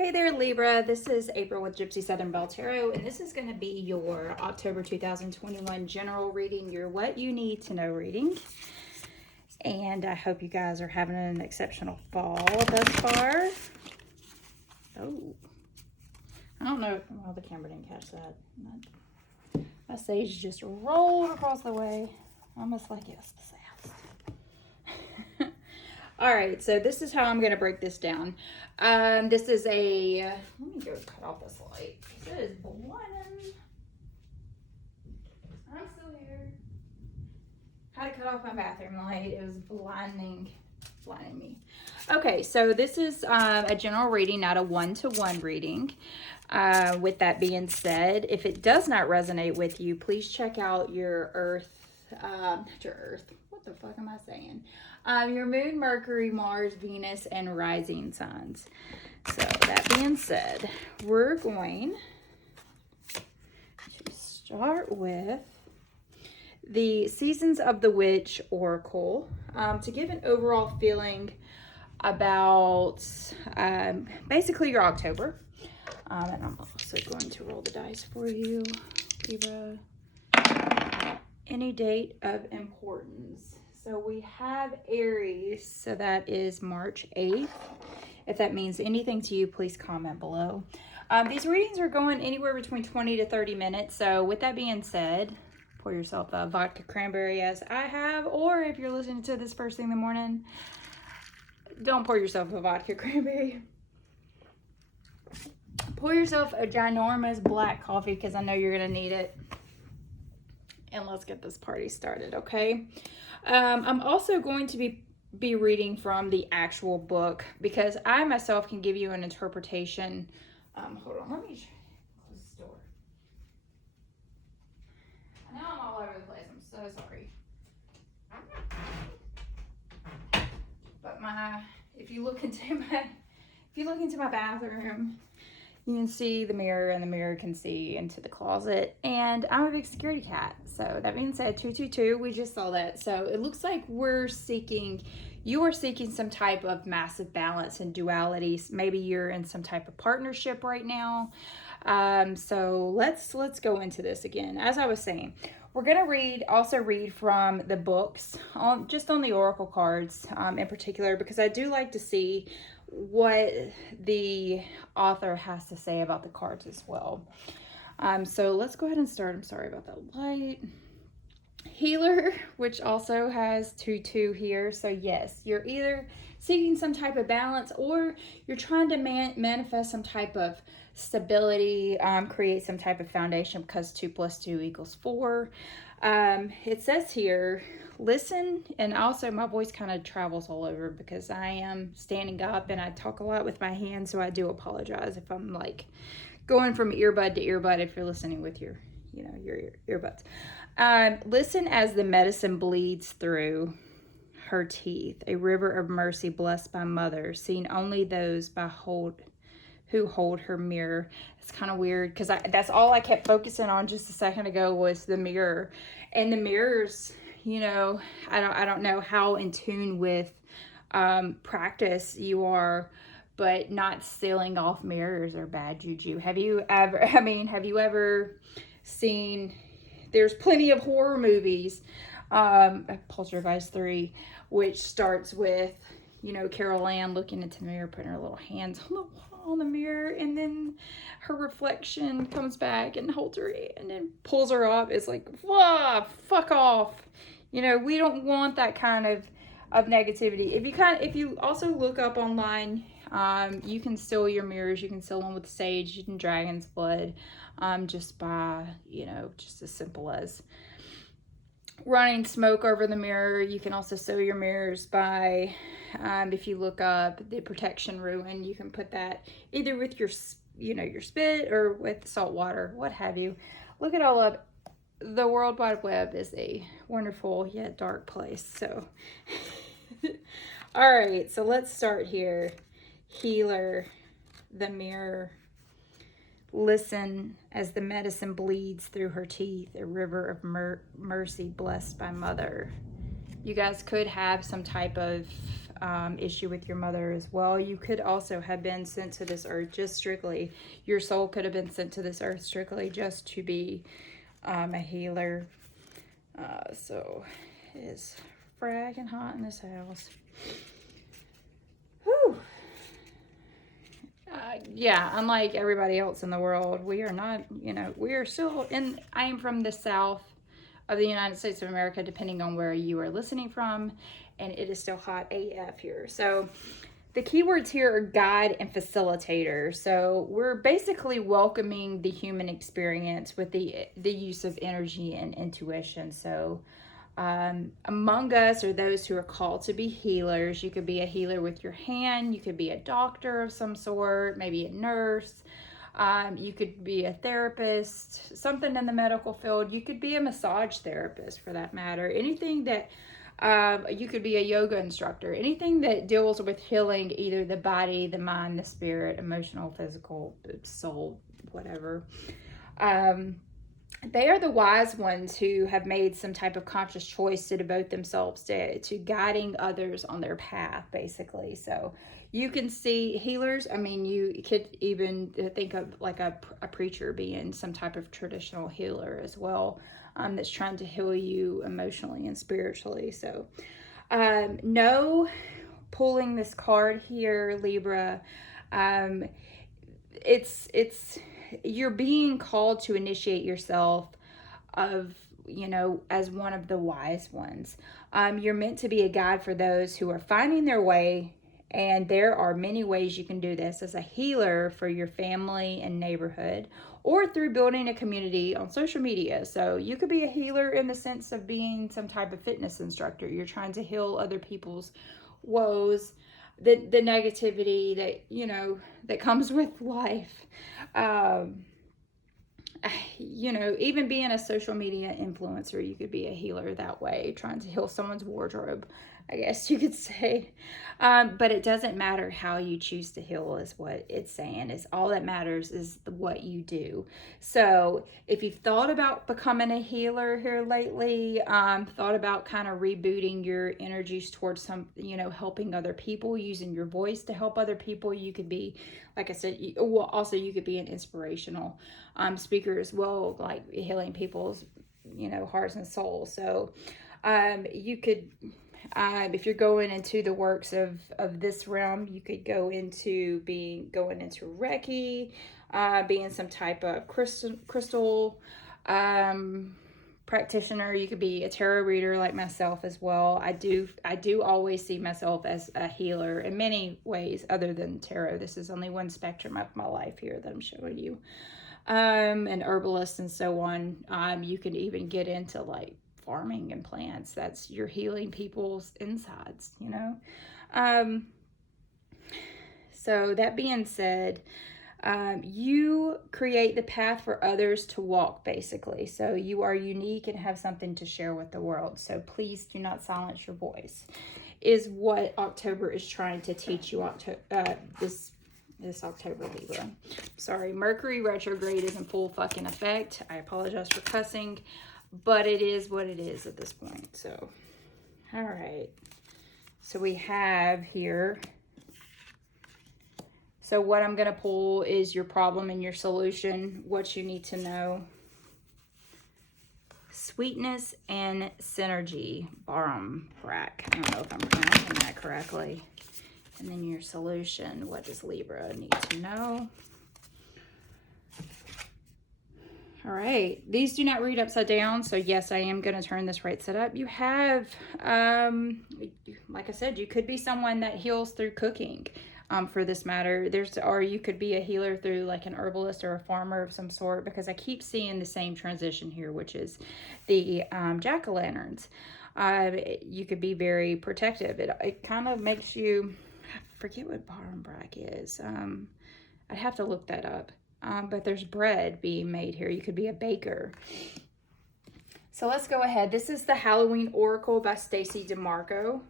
Hey there, Libra. This is April with Gypsy Southern Belle Tarot, and this is going to be your October 2021 general reading, your what you need to know reading. And I hope you guys are having an exceptional fall thus far. Oh, I don't know. Well, the camera didn't catch that. My sage just rolled across the way, almost like it was possessed. All right, so this is how I'm going to break this down. This is a, let me go cut off this light. It is blinding. I'm still here. Had to cut off my bathroom light. It was blinding me. Okay, so this is a general reading, not a one-to-one reading. With that being said, if it does not resonate with you, please check out your what the fuck am I saying? Your moon, Mercury, Mars, Venus, and rising signs. So that being said, we're going to start with the Seasons of the Witch Oracle to give an overall feeling about basically your October. And I'm also going to roll the dice for you, Libra. Any date of importance. So we have Aries, so that is March 8th. If that means anything to you, please comment below. These readings are going anywhere between 20 to 30 minutes. So with that being said, pour yourself a vodka cranberry as I have, or if you're listening to this first thing in the morning, don't pour yourself a vodka cranberry. Pour yourself a ginormous black coffee because I know you're going to need it. And let's get this party started, okay? I'm also going to be reading from the actual book because I myself can give you an interpretation. Hold on, let me close this door. I know I'm all over the place. I'm so sorry. But if you look into my bathroom, you can see the mirror, and the mirror can see into the closet. And I'm a big security cat. So that being said, 222, we just saw that. So it looks like you are seeking some type of massive balance and duality. Maybe you're in some type of partnership right now. So let's go into this again. As I was saying, we're going to also read from the books, just on the oracle cards in particular, because I do like to see what the author has to say about the cards as well. So let's go ahead and start. I'm sorry about that light. Healer, which also has 2-2 here. So yes, you're either seeking some type of balance, or you're trying to manifest some type of stability, create some type of foundation, because 2 + 2 = 4. It says here, listen, and also my voice kind of travels all over because I am standing up and I talk a lot with my hands, so I do apologize if I'm like going from earbud to earbud if you're listening with your earbuds. Listen as the medicine bleeds through her teeth, a river of mercy blessed by mother, seen only those who hold her mirror. It's kind of weird because that's all I kept focusing on just a second ago was the mirror. And the mirrors, I don't know how in tune with practice you are, but not sealing off mirrors are bad juju. Have you ever seen, there's plenty of horror movies, Poltergeist 3, which starts with, Carol Ann looking into the mirror, putting her little hands on the mirror, and then her reflection comes back and holds her hand and pulls her up. It's like, whoa, fuck off. We don't want that kind of negativity. If you also look up online, you can seal your mirrors. You can seal them with sage and dragon's blood, just by, just as simple as running smoke over the mirror. You can also seal your mirrors by, if you look up the protection ruin, you can put that either with your spit or with salt water, what have you. Look it all up. The World Wide Web is a wonderful yet dark place. So, all right, so let's start here. Healer, the mirror. Listen as the medicine bleeds through her teeth, a river of mercy blessed by mother. You guys could have some type of issue with your mother as well. You could also have been sent to this earth just strictly, your soul could have been sent to this earth strictly just to be a healer. So it is fragging hot in this house. Whew. Yeah, unlike everybody else in the world, we are not, you know, we are still in, I am from the south of the United States of America, depending on where you are listening from, and it is still hot AF here. So the keywords here are guide and facilitator. So we're basically welcoming the human experience with the use of energy and intuition. So among us are those who are called to be healers. You could be a healer with your hand. You could be a doctor of some sort, maybe a nurse. You could be a therapist, something in the medical field. You could be a massage therapist for that matter. Anything that, you could be a yoga instructor. Anything that deals with healing either the body, the mind, the spirit, emotional, physical, soul, whatever. They are the wise ones who have made some type of conscious choice to devote themselves to guiding others on their path, basically. So you can see healers. I mean, you could even think of like a preacher being some type of traditional healer as well, that's trying to heal you emotionally and spiritually. So no pulling this card here, Libra. It's you're being called to initiate yourself of, you know, as one of the wise ones. You're meant to be a guide for those who are finding their way, and there are many ways you can do this as a healer for your family and neighborhood, or through building a community on social media. So you could be a healer in the sense of being some type of fitness instructor. You're trying to heal other people's woes, the negativity that, you know, that comes with life. You know, even being a social media influencer, you could be a healer that way, trying to heal someone's wardrobe, I guess you could say. But it doesn't matter how you choose to heal, is what it's saying. Is all that matters is what you do. So if you've thought about becoming a healer here lately, thought about kind of rebooting your energies towards some, you know, helping other people, using your voice to help other people, you could be, like I said, also you could be an inspirational speaker as well, like healing people's, you know, hearts and souls. So you could, if you're going into the works of this realm, you could go into going into Reiki, being some type of crystal practitioner. You could be a tarot reader like myself as well. I do always see myself as a healer in many ways other than tarot. This is only one spectrum of my life here that I'm showing you. An herbalist and so on. You can even get into like farming and plants. That's, you're healing people's insides, you know. So that being said, you create the path for others to walk, basically. So you are unique and have something to share with the world. So please do not silence your voice, is what October is trying to teach you. This October, Libra. Sorry, Mercury retrograde is in full fucking effect. I apologize for cussing, but it is what it is at this point. So, all right. So we have here. So what I'm going to pull is your problem and your solution, what you need to know. Sweetness and synergy, Bradbury. I don't know if I'm pronouncing that correctly. And then your solution, what does Libra need to know? All right, these do not read upside down, so yes, I am going to turn this right side up. You have, like I said, you could be someone that heals through cooking, for this matter. Or you could be a healer through like an herbalist or a farmer of some sort, because I keep seeing the same transition here, which is the jack-o'-lanterns. You could be very protective. It kind of makes you, I forget what Bradbury is. I'd have to look that up. But there's bread being made here. You could be a baker. So let's go ahead. This is the Halloween Oracle by Stacey DeMarco.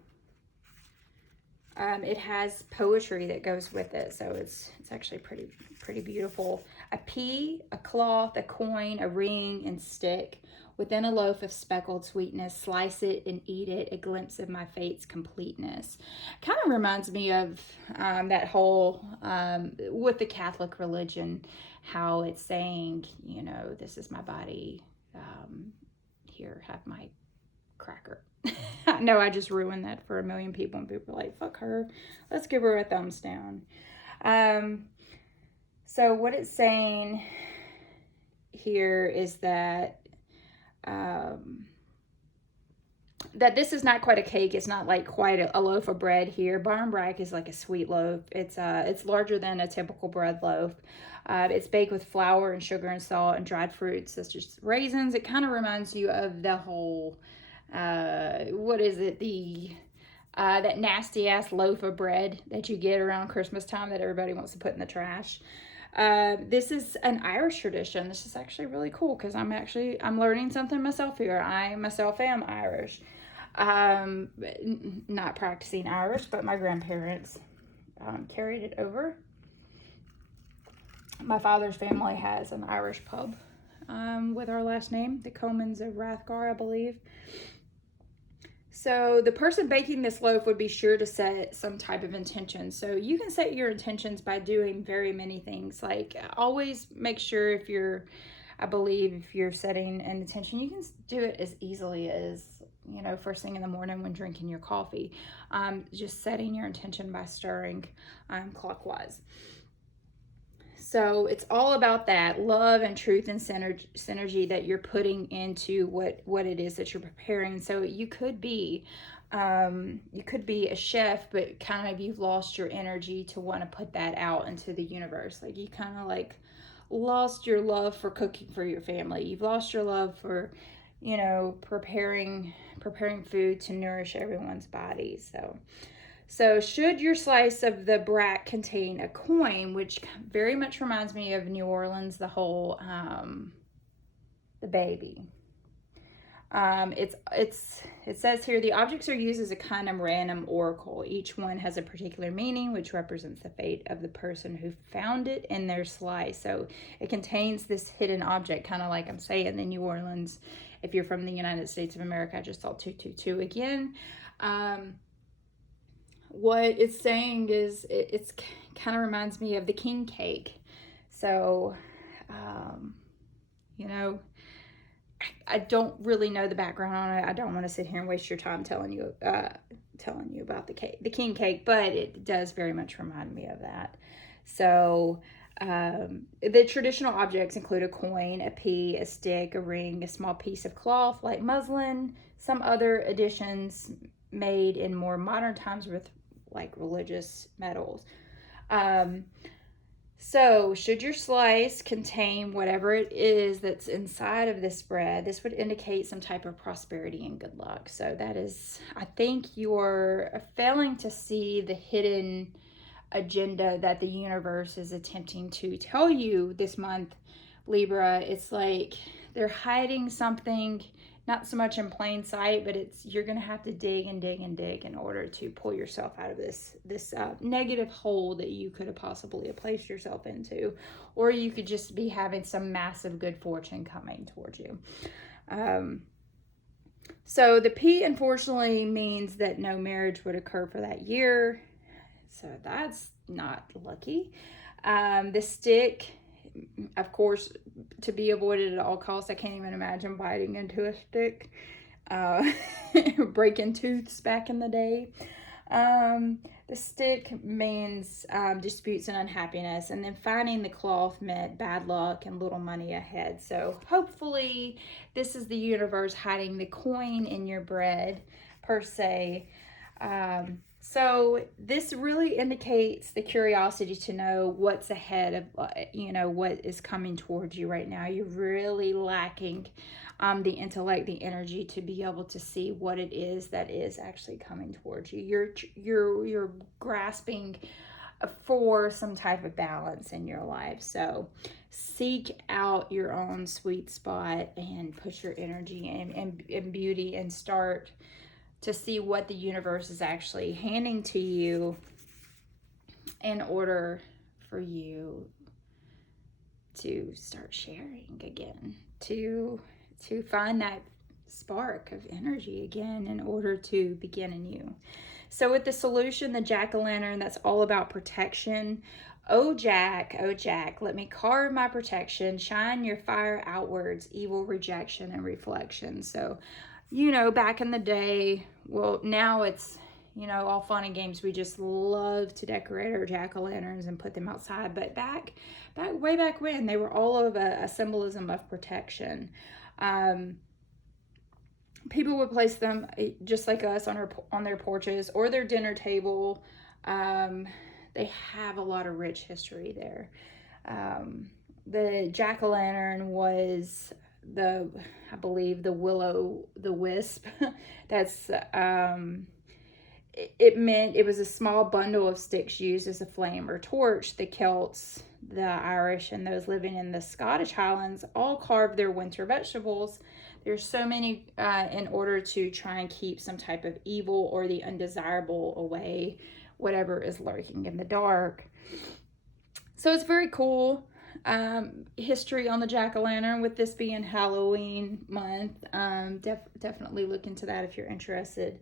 It has poetry that goes with it, so it's actually pretty beautiful. A pea, a cloth, a coin, a ring, and stick within a loaf of speckled sweetness, slice it and eat it, a glimpse of my fate's completeness. Kind of reminds me of that whole, with the Catholic religion, how it's saying, you know, this is my body, here, have my cracker. I know I just ruined that for a million people, and people are like, fuck her, let's give her a thumbs down. So what it's saying here is that that this is not quite a cake. It's not like quite a loaf of bread here. Barmbrack is like a sweet loaf. It's larger than a typical bread loaf. It's baked with flour and sugar and salt and dried fruits such as raisins. It kind of reminds you of the whole, what is it? That nasty ass loaf of bread that you get around Christmas time that everybody wants to put in the trash. This is an Irish tradition. This is actually really cool because I'm learning something myself here. I myself am Irish. Not practicing Irish, but my grandparents carried it over. My father's family has an Irish pub with our last name, the Comans of Rathgar, I believe. So the person baking this loaf would be sure to set some type of intention. So you can set your intentions by doing very many things. Like always make sure if you're setting an intention, you can do it as easily as, you know, first thing in the morning when drinking your coffee. Just setting your intention by stirring clockwise. So it's all about that love and truth and synergy that you're putting into what it is that you're preparing. So you could be a chef, but kind of you've lost your energy to want to put that out into the universe. Like you kind of like lost your love for cooking for your family. You've lost your love for, you know, preparing food to nourish everyone's body. So should your slice of the brack contain a coin, which very much reminds me of New Orleans, the whole, the baby. It says here, the objects are used as a kind of random oracle. Each one has a particular meaning, which represents the fate of the person who found it in their slice. So it contains this hidden object, kind of like I'm saying, the New Orleans. If you're from the United States of America, I just saw 222 again. What it's saying is it's kind of reminds me of the king cake. So, you know, I don't really know the background on it. I don't want to sit here and waste your time telling you about the king cake, but it does very much remind me of that. So, the traditional objects include a coin, a pea, a stick, a ring, a small piece of cloth like muslin, some other additions made in more modern times with like religious metals. So should your slice contain whatever it is that's inside of this bread, this would indicate some type of prosperity and good luck. So that is, I think you're failing to see the hidden agenda that the universe is attempting to tell you this month, Libra. It's like they're hiding something, not so much in plain sight, but you're going to have to dig and dig and dig in order to pull yourself out of this negative hole that you could have possibly placed yourself into, or you could just be having some massive good fortune coming towards you. So the P, unfortunately, means that no marriage would occur for that year. So that's not lucky. The stick, of course, to be avoided at all costs. I can't even imagine biting into a stick, breaking tooths back in the day. The stick means disputes and unhappiness, and then finding the cloth meant bad luck and little money ahead. So hopefully this is the universe hiding the coin in your bread, per se. So this really indicates the curiosity to know what's ahead of, you know, what is coming towards you right now. You're really lacking the intellect, the energy to be able to see what it is that is actually coming towards you. You're grasping for some type of balance in your life. So seek out your own sweet spot and put your energy in beauty and start to see what the universe is actually handing to you in order for you to start sharing again, to to find that spark of energy again in order to begin anew. So with the solution, the jack-o'-lantern, that's all about protection. Oh Jack, let me carve my protection, shine your fire outwards, evil rejection and reflection. So, you know, back in the day, well, now it's, you know, all fun and games. We just love to decorate our jack-o'-lanterns and put them outside. But way back when, they were all of a symbolism of protection. People would place them just like us on their porches or their dinner table. They have a lot of rich history there. The jack-o'-lantern was I believe the will-o'-the-wisp. That's it meant it was a small bundle of sticks used as a flame or torch. The Celts, the Irish, and those living in the Scottish Highlands all carved their winter vegetables. There's so many in order to try and keep some type of evil or the undesirable away, whatever is lurking in the dark. So it's very cool. History on the jack-o'-lantern, with this being Halloween month. Definitely look into that if you're interested.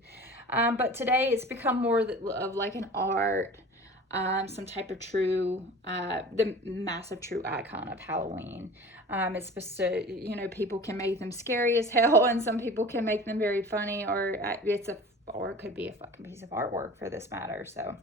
But today it's become more of like an art, some type of the massive true icon of Halloween. It's supposed to, you know, people can make them scary as hell, and some people can make them very funny, or it could be a fucking piece of artwork for this matter. So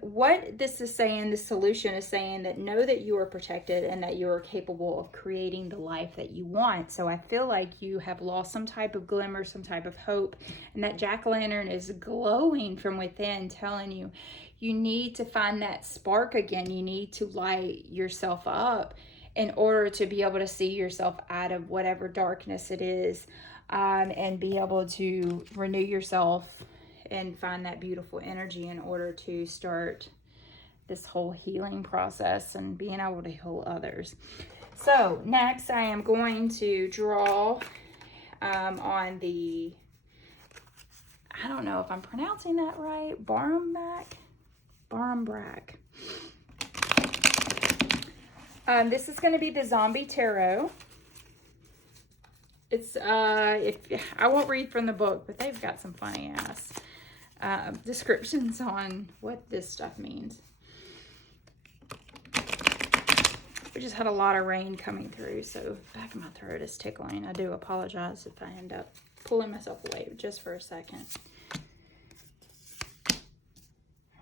what this is saying, this solution is saying that know that you are protected and that you are capable of creating the life that you want. So I feel like you have lost some type of glimmer, some type of hope, and that jack-o'-lantern is glowing from within, telling you you need to find that spark again. You need to light yourself up in order to be able to see yourself out of whatever darkness it is, and be able to renew yourself and find that beautiful energy in order to start this whole healing process and being able to heal others. So next I am going to draw on the, I don't know if I'm pronouncing that right, Barmbrak. This is going to be the Zombie Tarot. It's I won't read from the book, but they've got some funny ass descriptions on what this stuff means. We just had a lot of rain coming through, so back of my throat is tickling. I do apologize if I end up pulling myself away just for a second.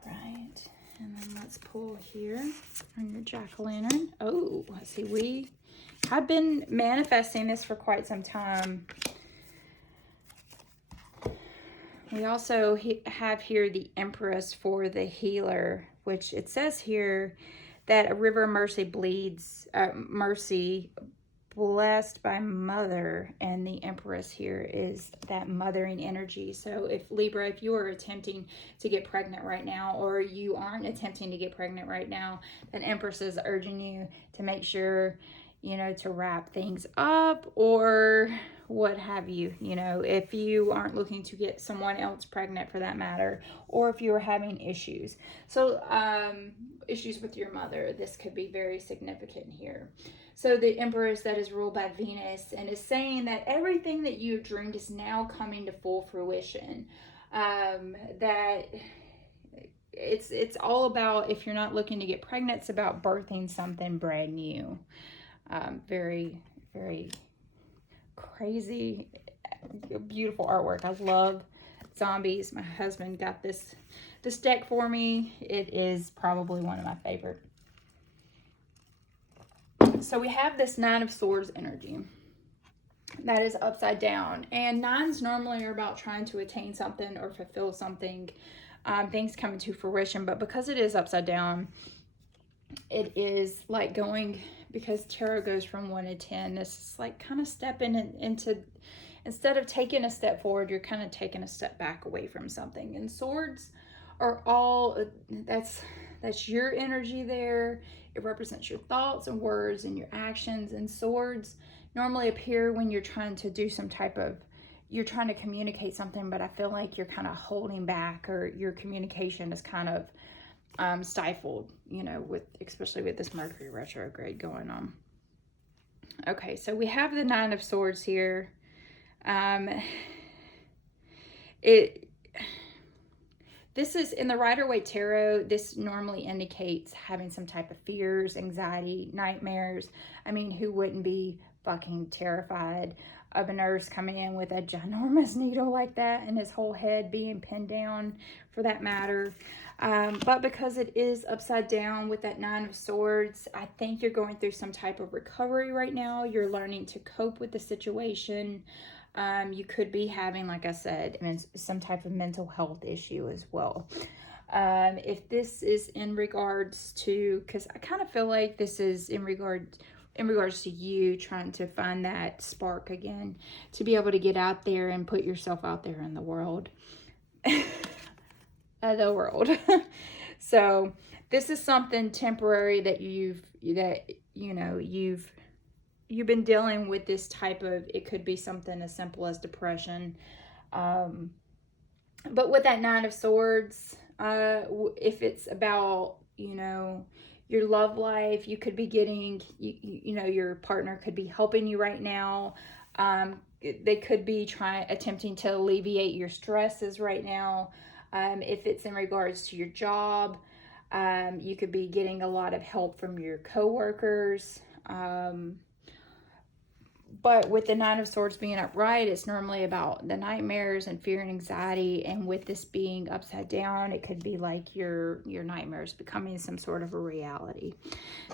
All right, and then let's pull here on your jack-o'-lantern. Oh, let's see, we have been manifesting this for quite some time. We also have here the Empress for the healer, which it says here that a river of mercy mercy blessed by mother, and the Empress here is that mothering energy. So if Libra, if you are attempting to get pregnant right now, or you aren't attempting to get pregnant right now, then Empress is urging you to make sure, you know, to wrap things up or what have you, you know, if you aren't looking to get someone else pregnant for that matter, or if you are having issues. So issues with your mother, this could be very significant here. So the Empress that is ruled by Venus and is saying that everything that you dreamed is now coming to full fruition. That it's all about, if you're not looking to get pregnant, it's about birthing something brand new. Very, very crazy, beautiful artwork. I love zombies. My husband got this deck for me. It is probably one of my favorite. So we have this Nine of Swords energy that is upside down, and nines normally are about trying to attain something or fulfill something, things coming to fruition. But because it is upside down, it is like going, because tarot goes from 1 to 10, this is like kind of stepping into, instead of taking a step forward, you're kind of taking a step back away from something. And swords are all, that's your energy there. It represents your thoughts and words and your actions. And swords normally appear when you're trying to do some type of, you're trying to communicate something, but I feel like you're kind of holding back, or your communication is kind of stifled, you know, especially with this Mercury retrograde going on. Okay, so we have the Nine of Swords here. This is in the Rider-Waite Tarot. This normally indicates having some type of fears, anxiety, nightmares. I mean, who wouldn't be fucking terrified of a nurse coming in with a ginormous needle like that and his whole head being pinned down, for that matter. But because it is upside down with that Nine of Swords, I think you're going through some type of recovery right now. You're learning to cope with the situation. You could be having, like I said, some type of mental health issue as well. If this is in regards to, because I kind of feel like this is in regards to you trying to find that spark again, to be able to get out there and put yourself out there in the world. So this is something temporary that you've been dealing with, this type of, it could be something as simple as depression. But with that Nine of Swords, if it's about, your love life, you could be getting, your partner could be helping you right now. They could be attempting to alleviate your stresses right now. If it's in regards to your job, you could be getting a lot of help from your coworkers. But with the Nine of Swords being upright, it's normally about the nightmares and fear and anxiety. And with this being upside down, it could be like your nightmares becoming some sort of a reality.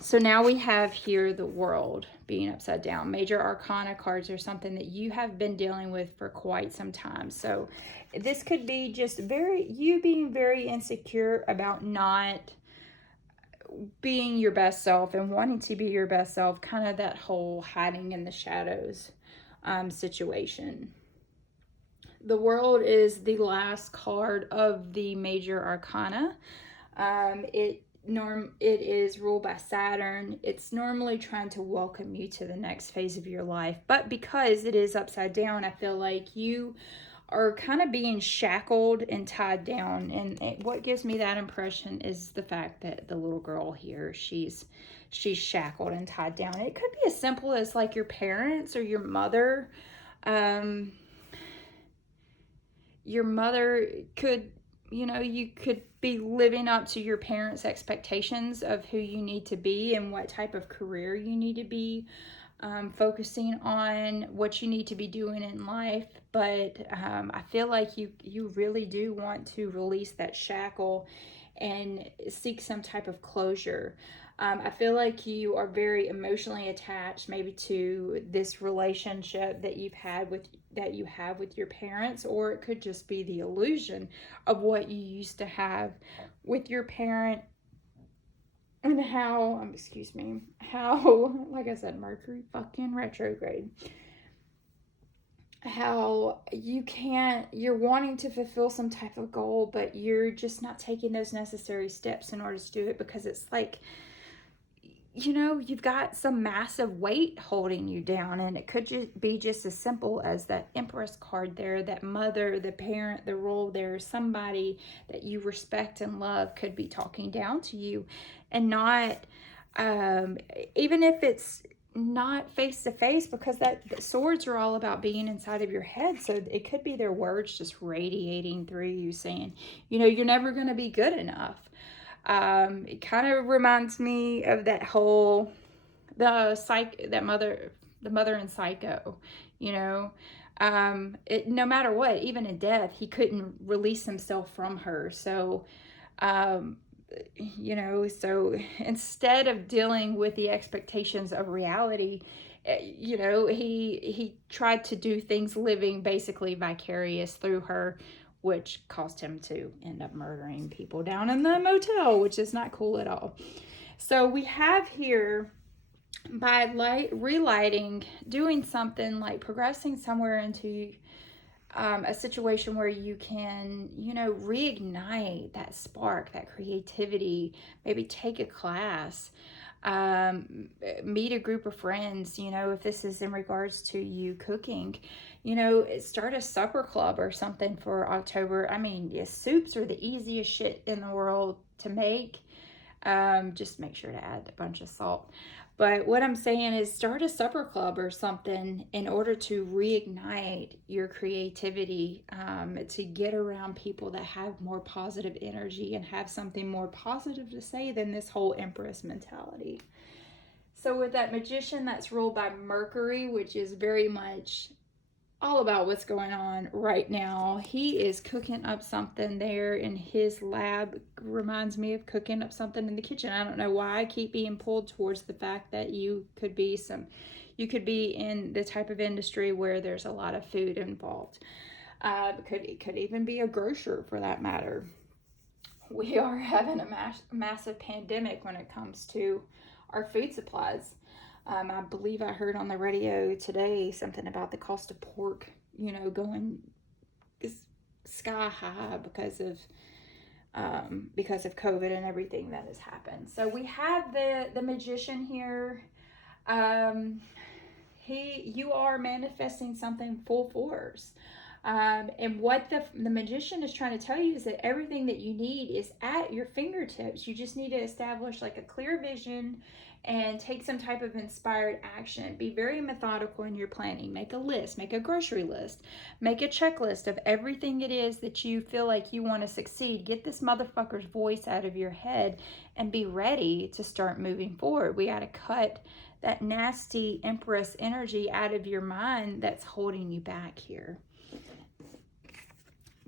So now we have here the World being upside down. Major Arcana cards are something that you have been dealing with for quite some time. So this could be just you being very insecure about not being your best self and wanting to be your best self, kind of that whole hiding in the shadows situation. The World is the last card of the Major Arcana. It is ruled by Saturn. It's normally trying to welcome you to the next phase of your life, but because it is upside down, I feel like you are kind of being shackled and tied down. And what gives me that impression is the fact that the little girl here, she's shackled and tied down. It could be as simple as like your parents or your mother. Your mother could, you could be living up to your parents' expectations of who you need to be and what type of career you need to be focusing on, what you need to be doing in life. But I feel like you really do want to release that shackle and seek some type of closure. I feel like you are very emotionally attached maybe to this relationship that you have with your parents, or it could just be the illusion of what you used to have with your parent. And how, like I said, Mercury fucking retrograde. How you're wanting to fulfill some type of goal, but you're just not taking those necessary steps in order to do it, because it's like, you've got some massive weight holding you down. And it could just be just as simple as that Empress card there, that mother, the parent, the role there, somebody that you respect and love could be talking down to you, and not, even if it's not face to face, because the swords are all about being inside of your head. So it could be their words just radiating through you saying, you're never going to be good enough. It kind of reminds me of that whole, the mother in Psycho, no matter what, even in death, he couldn't release himself from her. So, so instead of dealing with the expectations of reality, he tried to do things living basically vicarious through her, which caused him to end up murdering people down in the motel, which is not cool at all. So we have here, by relighting, doing something like progressing somewhere into a situation where you can, reignite that spark, that creativity, maybe take a class, meet a group of friends, if this is in regards to you cooking, start a supper club or something for October. Soups are the easiest shit in the world to make. Just make sure to add a bunch of salt. But what I'm saying is start a supper club or something in order to reignite your creativity, to get around people that have more positive energy and have something more positive to say than this whole Empress mentality. So with that Magician, that's ruled by Mercury, which is very much all about what's going on right now. He is cooking up something there in his lab. Reminds me of cooking up something in the kitchen. I don't know why I keep being pulled towards the fact that you could be in the type of industry where there's a lot of food involved. It could even be a grocer for that matter. We are having a massive pandemic when it comes to our food supplies. I believe I heard on the radio today something about the cost of pork, going sky high because of COVID and everything that has happened. So we have the Magician here. You are manifesting something full force. And what the Magician is trying to tell you is that everything that you need is at your fingertips. You just need to establish like a clear vision and take some type of inspired action. Be very methodical in your planning. Make a list, make a grocery list, make a checklist of everything it is that you feel like you want to succeed. Get this motherfucker's voice out of your head and be ready to start moving forward. We got to cut that nasty Empress energy out of your mind that's holding you back here.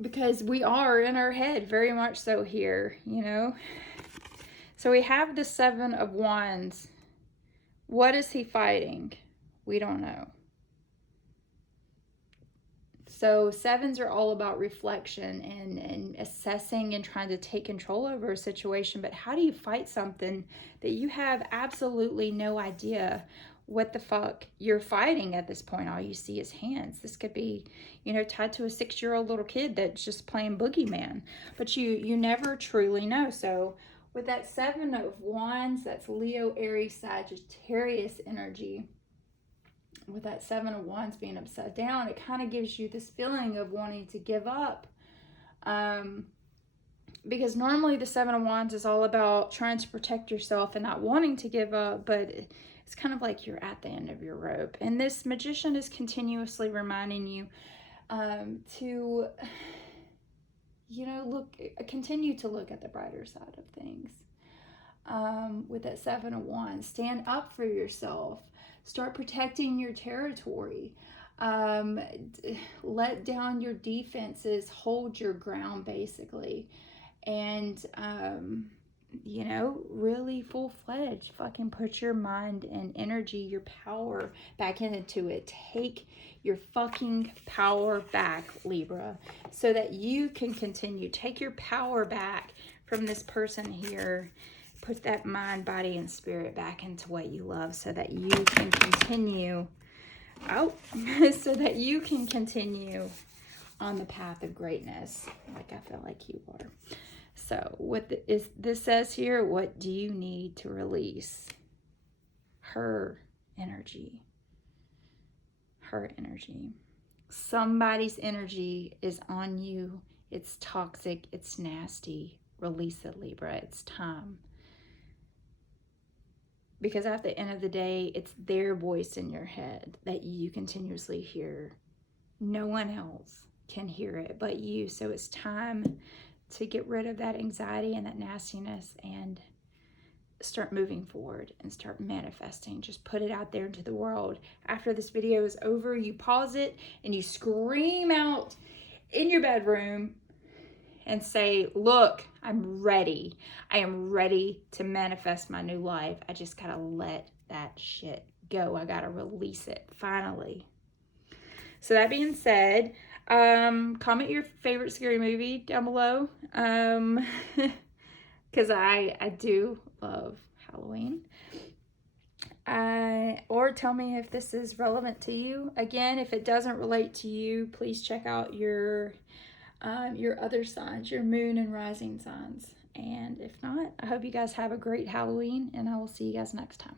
Because we are in our head, very much so here, So we have the Seven of Wands. What is he fighting? We don't know. So sevens are all about reflection and assessing and trying to take control over a situation. But how do you fight something that you have absolutely no idea what the fuck you're fighting at this point? All you see is hands. This could be, tied to a 6-year-old little kid that's just playing boogeyman. But you never truly know. So with that Seven of Wands, that's Leo, Aries, Sagittarius energy. With that Seven of Wands being upside down, it kind of gives you this feeling of wanting to give up. Because normally the Seven of Wands is all about trying to protect yourself and not wanting to give up, but it's kind of like you're at the end of your rope. And this Magician is continuously reminding you to, continue to look at the brighter side of things. With that Seven of Wands, stand up for yourself. Start protecting your territory. Let down your defenses. Hold your ground, basically. And, really full-fledged. Fucking put your mind and energy, your power back into it. Take your fucking power back, Libra, so that you can continue. Take your power back from this person here. Put that mind, body, and spirit back into what you love so that you can continue so that you can continue on the path of greatness like I feel like you are. So this says here, what do you need to release? Her energy. Her energy. Somebody's energy is on you. It's toxic. It's nasty. Release it, Libra. It's time. Because at the end of the day, it's their voice in your head that you continuously hear. No one else can hear it but you. So it's time to get rid of that anxiety and that nastiness and start moving forward and start manifesting. Just put it out there into the world. After this video is over, you pause it and you scream out in your bedroom and say, look, I'm ready. I am ready to manifest my new life. I just gotta let that shit go. I gotta release it, finally. So that being said, comment your favorite scary movie down below. Because I do love Halloween. Or tell me if this is relevant to you. Again, if it doesn't relate to you, please check out your other signs, your moon and rising signs. And if not, I hope you guys have a great Halloween, and I will see you guys next time.